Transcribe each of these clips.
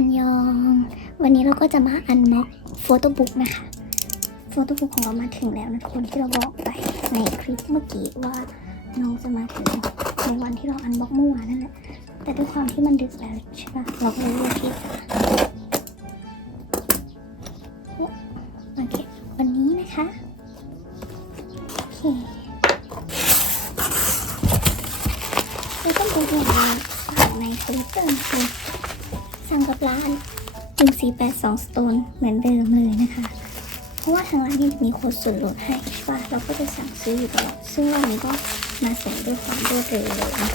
อันยอง วันนี้เราก็จะมาอันบ็อกโฟโต้บุ๊กนะคะ โฟโต้บุ๊กของเรามาถึงแล้วนะทุกคนที่เราบอกไปในคลิปเมื่อกี้ว่าน้องจะมาถึงในวันที่เราอันบ็อกเมื่อวานนั่นแหละ แต่ด้วยความที่มันดึกแล้วใช่ปะเราก็เลยเลือกที่ะโอเควันนี้นะคะโอเคแล้วก็ดูอย่างนี้ผ่านในทวิตเตอร์คือ สั่งกับร้าน1482 Stone เหมือนเดิมเลยนะคะ เพราะว่าทางร้านยังมีโค้ดส่วนลดให้ใช่ปะเราก็จะสั่งซื้ออยู่ตลอดซึ่งวันนี้ก็มาส่งด้วยความรวดเร็วเลยนะคะ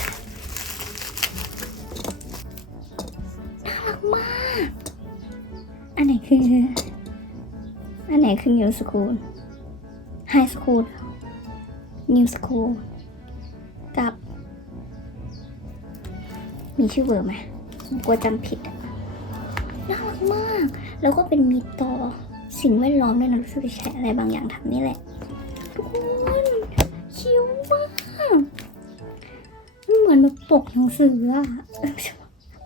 น่ารักมาก อันไหนคือ อันไหนคือ New School High School New School กับ มีชื่อเวอร์ไหมกลัวจำผิดอะ แล้วก็เป็นมีต่อสิ่งแวดล้อมด้วยนะรู้สึกจะใช้อะไรบางอย่างทำนี่แหละ ทุกคนคิ้วมากมันเหมือนแบบปกหนังสืออะ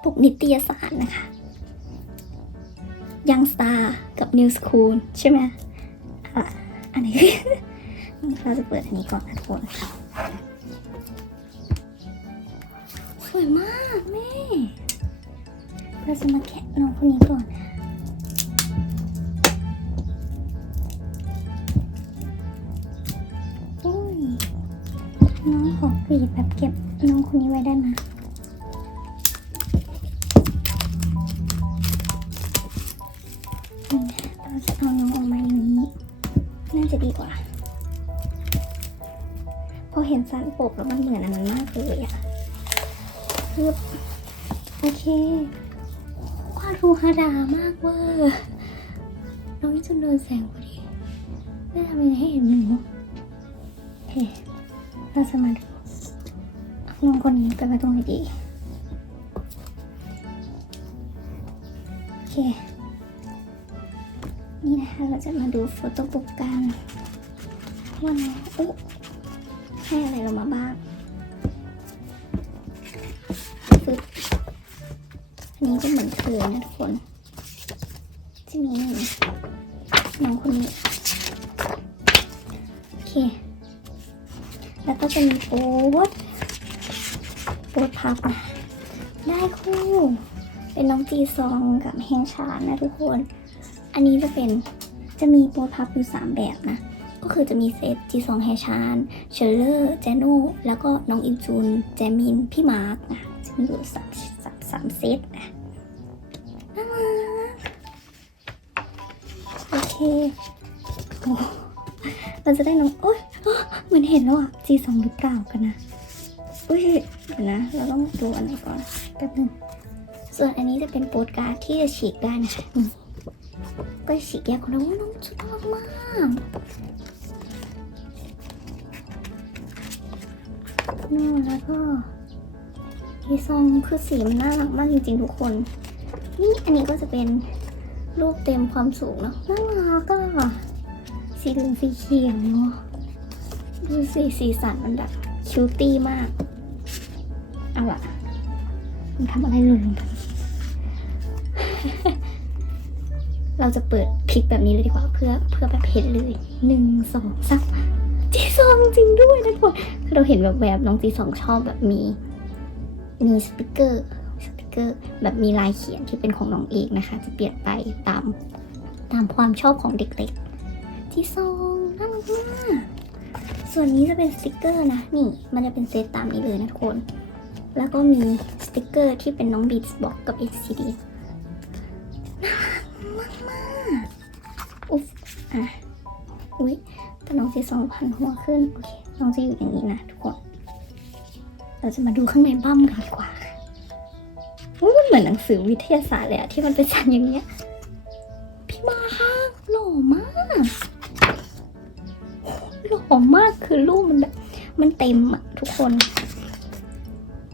ปกนิตยสารนะคะ ยังสตาร์กับนิวสคูลใช่ไหมอะอันนี้เราจะเปิดอันนี้ก่อนนะทุกคนสวยมากแม่เราจะมาแกะน้องคนนี้ก่อน ขอกรีดแบบเก็บน้องคนนี้ไว้ได้ไหมเราจะเอาน้องออกมาอย่างนี้ น่าจะดีกว่า พอเห็นสันปกแล้วมันเหมือนอันนั้นมากเลยอะปึ๊บโอเควาดรูฮาดามากเวอร์น้องจนโดนแสงพอดีไม่ทำยังไงให้เห็นหนูโอเคเราจะมาดู น้องคนนี้ไปไว้ตรงไหนดีโอเค นี่นะคะเราจะมาดูโฟโต้บุ๊กกันว่าน้องอุ๊ให้อะไรเรามาบ้างฟึบอันนี้ก็เหมือนเคยนะทุกคน จะมีหนึ่งน้องคนนี้ โอเค แล้วก็จะมีโอ๊ต โอ๊ตพับนะได้คู่ เป็นน้องจีซองกับแฮงชานนะทุกคน อันนี้จะเป็นจะมีโปรพับอยู่ 3 แบบนะ ก็คือจะมีเซตจีซองแฮชานเชลเลอร์เจโนแล้วก็น้องอินจูนแจมิน พี่มาร์กนะจะมีอยู่สามสามสามเซตนะน่ารักโอเคเราจะได้น้องโอ๊ยเหมือนเห็นแล้วอะจีซองหรือเปล่ากันนะ อุ้ยนะ เราต้องดูอันไหนก่อนแป๊บนึง ส่วนอันนี้จะเป็นโปสการ์ดที่จะฉีกได้นะคะนี่ก็ฉีกแยกคนละว่าน้องชุดน่ารักมากนู่นแล้วก็ทีซองคือสีมันน่ารักมากจริงๆทุกคน นี่อันนี้ก็จะเป็นรูปเต็มความสูงเนาะน่ารักอะสีเหลืองสีเขียวเนาะดูสีสีสันมันแบบคิวตี้มาก เอาล่ะมันทำอะไรหล่นลงไปเราจะเปิดคลิกแบบนี้เลยดีกว่าเพื่อเพื่อแบบเห็นเลยหนึ่งสองสามจีซองจริงด้วยนะทุกคนคือเราเห็นแบบแบบน้องจีสองชอบแบบมี มีสติกเกอร์สติกเกอร์แบบมีลายเขียนที่เป็นของน้องเอกนะคะ จะเปลี่ยนไปตามตามความชอบของเด็กๆจีซองน่ารักมากส่วนนี้จะเป็นสติกเกอร์นะนี่ มันจะเป็นเซตตามนี้เลยนะทุกคน แล้วก็มีสติกเกอร์ที่เป็นน้องบีทบ็อกกับ XCD น่ารักมากๆอุ๊บอะอุ๊ยแต่น้องจะสองพันหัวขึ้น โอเค น้องจะอยู่อย่างนี้นะทุกคน เราจะมาดูข้างในบ้ามกันดีกว่าอุ๊ยมันเหมือนหนังสือวิทยาศาสตร์เลยอะที่มันเป็นสันอย่างเงี้ย พี่มาค่ะหล่อมากหล่อมากคือรูปมันแบบ มันเต็มอะทุกคน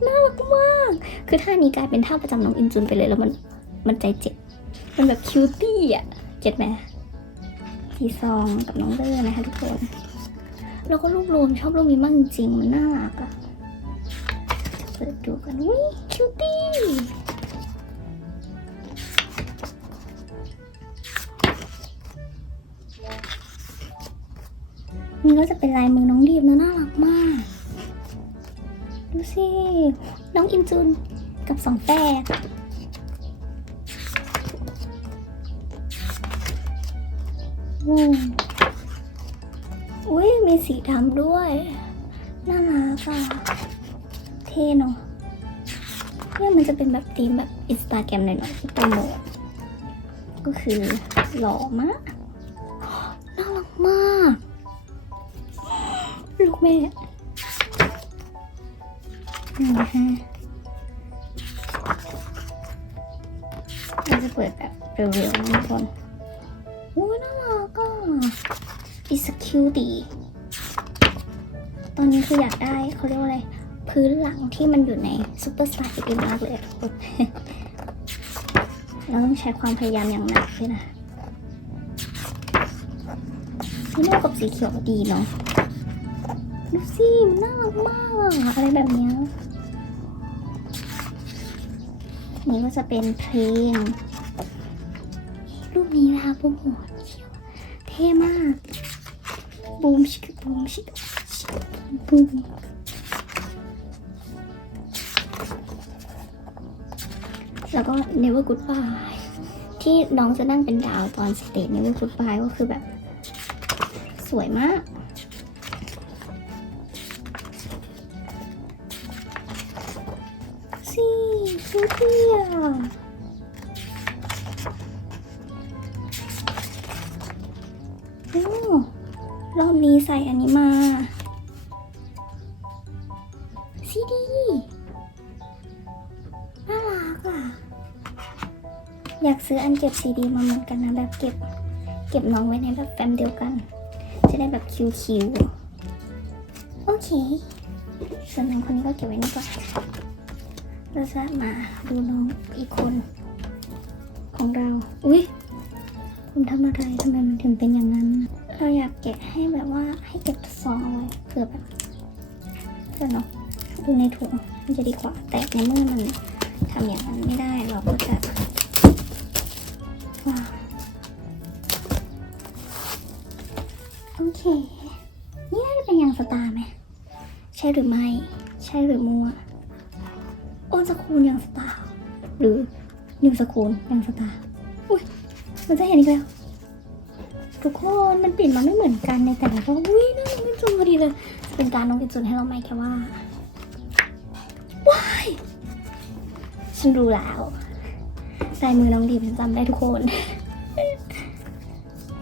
น่ารักมาก คือท่านี้กลายเป็นท่าประจำน้องอินจุนไปเลยแล้วมันมันใจเจ็บ มันแบบคิวตี้อะ เจ็บไหมสีซองกับน้องเบอร์นะคะทุกคน แล้วก็รูปรวมชอบรูปนี้มากจริงมันน่ารักอะ เปิดดูกันอุ้คิวตี้มันก็จะเป็นลายมือน้องดีบนะน่ารักมาก สิ น้องอินจุนกับสองแปดอ้อุ้ยมีสีดำด้วย น่ารักอะ เท่เนาะเนี่ยมันจะเป็นแบบธีมแบบอินสตาแกรมหน่อยๆที่โปรโมทก็คือหล่อมาก น่ารักมาก ลูกแม่ นะฮะเราจะเปิดแบบเร็วๆนะทุกคนโอ้ยน่ารักอะ It's a cutie ตอนนี้คืออยากได้เขาเรียกว่าอะไร พื้นหลังที่มันอยู่ในซูเปอร์สตาร์อีกมากเลยทุกคนเราต้องใช้ความพยายามอย่างหนักเลยนะนี่เข้ากับสีเขียวดีเนาะ ดูสิมันน่ารักมากอะไรแบบนี้นี่ก็จะเป็นเพลงรูปนี้นะคะบูมหัวเท่มากบูมชิคบูมชิคชิคบูมแล้วก็ never goodbye ที่น้องจะนั่งเป็นดาวตอนสเตจ never goodbye ก็คือแบบ สวยมาก คิวตี้อะโอ้รอบนี้ใส่อันนี้มาซีดีน่ารักอะ อยากซื้ออันเก็บซีดีมาเหมือนกันนะ แบบเก็บ เก็บน้องไว้ในแบบแฟ้มเดียวกัน จะได้แบบคิวๆ โอเค ส่วนนึ่งคนนี้ก็เก็บไว้นี่ก่อน เราจะมาดูน้องอีกคนของเรา อุ้ยคุณทำอะไรทำไมมันถึงเป็นอย่างนั้น เราอยากแกะให้แบบว่าให้เก็บซองเอาไว้เผื่อแบบเพื่อเนาะดูในถุงมันจะดีกว่า แต่ในเมื่อมันทำอย่างนั้นไม่ได้เราก็จะว้าวโอเค นี่น่าจะเป็นยางสตาร์ไหม ใช่หรือไม่ ใช่หรือมัว อนสกูลยังสตาร์หรือนิวสกูลยังสตาร์อุ้ยมันจะเห็นอีกแล้ว ทุกคนมันเปิดมาไม่เหมือนกันในแต่ละรอบอุ้ยน่ารักเป็นจุนพอดีเลย เป็นการน้องเป็นจุนให้เราไหมแค่ว่าว้ายฉันรู้แล้วลายมือน้องดีฉันจำได้ทุกคน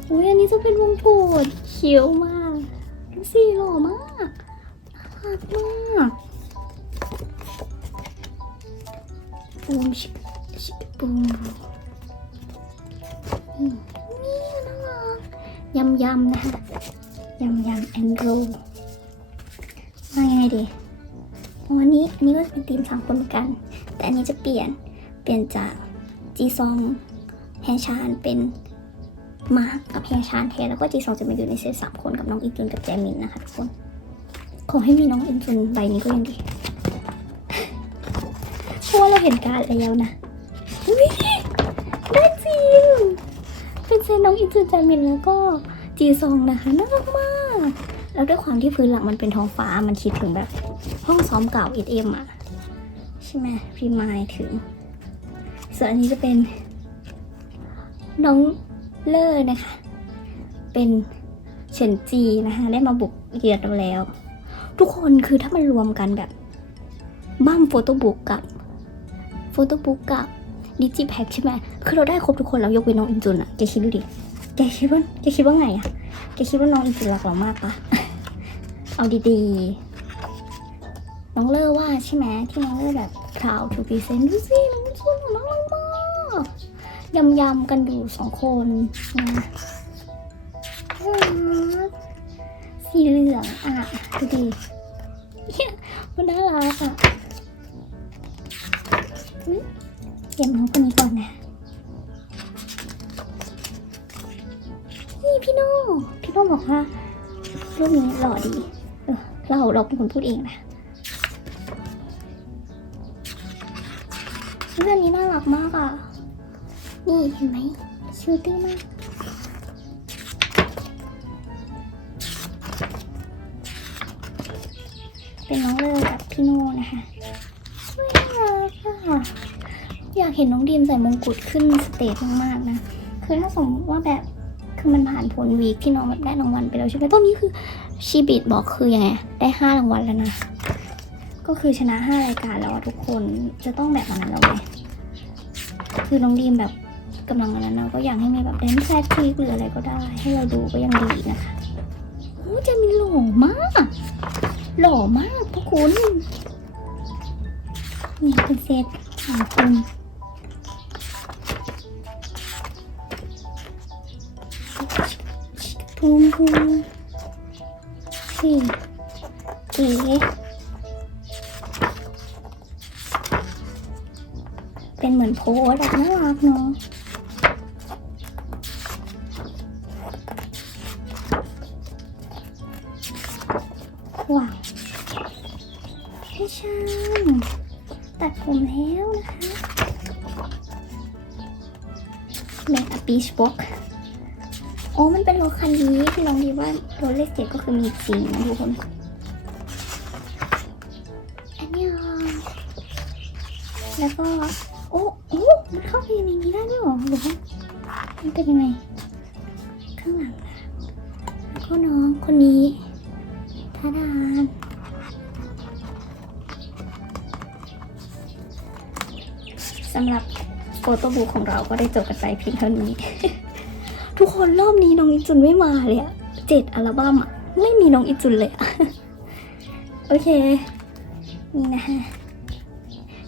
อุ้ยอันนี้จะเป็นวงกุฎเขียวมากดูสิหล่อมากน่ารักมาก บูมชิชิบูมนี่น่ารักยำยำนะคะยำยำแอนโดรมายังไงดีวันนี้อันนี้ก็จะเป็นทีมสามคนเหมือนกัน แต่อันนี้จะเปลี่ยนเปลี่ยนจากจีซองแฮชานเป็นมาร์กกับแฮชานแทนแล้วก็จีซองจะมาอยู่ในเซตสามคนกับน้องอินจุนกับแจมินนะคะทุกคนขอให้มีน้องอินจุนใบนี้ก็ยังดี เพราะว่าเราเห็นการดแล้วนะได้จริงเป็นเซนน้องอินจูจามินแล้วก็จีซองนะคะน่ารักมาก แล้วด้วยความที่พื้นหลังมันเป็นท้องฟ้ามันคิดถึงแบบ ห้องซ้อมเก่าเอ็มอะใช่ไหมรีมายถึง ส่วนอันนี้จะเป็น น้องเลอร์นะคะ เป็นเฉินจีนะคะได้มาบุกเยือนเราแล้ว ทุกคนคือถ้ามันรวมกันแบบบ้ามโฟโต้บุ๊กกับ โฟโต้บุ๊กกับดิจิแพ็คใช่ไหมคือเราได้ครบทุกคนแล้วยกเว้นน้องอินจุนอะแกคิดดูดิ แกคิดว่าแกคิดว่าไงอะแกคิดว่าน้องอินจุนรักเรามากปะเอาดีๆ น้องเลอว่าใช่ไหมที่น้องเลอแบบ proud to present ดูสิน้องอินจุนน่ารักมากยำยำๆกันอยู่สองคนนะน่ารักสีเหลืองอะดูดิมันน่ารักอะ นี่พี่โน่พี่โน่บอกว่ารูปนี้หล่อดีเออเราเราเป็นคนพูดเองนะเรื่องนี้น่ารักมากอะ นี่เห็นไหมคิวตี้มากเป็นน้องเลอกับพี่โน่นะคะไม่น่ารักอะอยากเห็นน้องดีมใส่มงกุฎขึ้นสเตจมากๆนะ คือถ้าสมมติว่าแบบ คือมันผ่านผลวีคที่น้องแบบได้รางวัลไปแล้วใช่ไหมตอนนี้คือชีบิดบอกคือยังไง ได้ห้ารางวัลแล้วนะ ก็คือชนะห้ารายการแล้วทุกคนจะต้องแบบนั้นแล้วไงคือน้องดีมแบบกำลังนั้นเราก็อยากให้มีแบบแดนซ์แฟร์ทริกหรืออะไรก็ได้ ให้เราดูก็ยังดีนะคะโอ้จะมีหล่อมาก หล่อมากพวกคุณนี่เป็นเซตสามคน พุงพุงสี่เก๋เป็นเหมือนโพสแบบน่ารักเนาะว้าวพี่ช่างตัดผมแล้วนะคะ Make a beach walk อ้มันเป็นรถคันนี้ที่ลองดีว่ารถเลขเจ็ดก็คือมีจริงนะทุกคนอันนี้แล้วก็โอ้โอ้มันเข้าไปในนี้ได้ด้วยเหรอหรือว่ามันเป็นยังไงข้างหลังนะแล้วก็น้องคนนี้ทาดานสำหรับโฟโต้บุ๊กของเราก็ได้จบกันไปเพียงเท่านี้ ทุกคนรอบนี้น้องอิจุนไม่มาเลยอะเจ็ดอัลบั้มอะไม่มีน้องอิจุนเลยอะโอเค นี่นะฮะ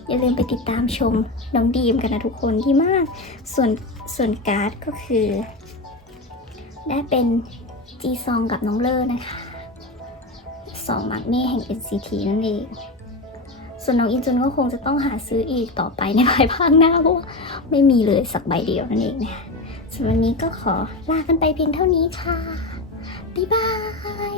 อย่าลืมไปติดตามชมน้องดีมกันนะทุกคนดีมาก ส่วนส่วนการ์ดก็คือ ได้เป็นจีซองกับน้องเลอร์นะคะสองมักเน่แห่ง NCT นั่นเอง ส่วนน้องอินจุนก็คงจะต้องหาซื้ออีกต่อไปในภายภาคหน้าเพราะว่าไม่มีเลยสักใบเดียวนั่นเองนะคะ ส่วนวันนี้ก็ขอลากันไปเพียงเท่านี้ค่ะ บ๊ายบาย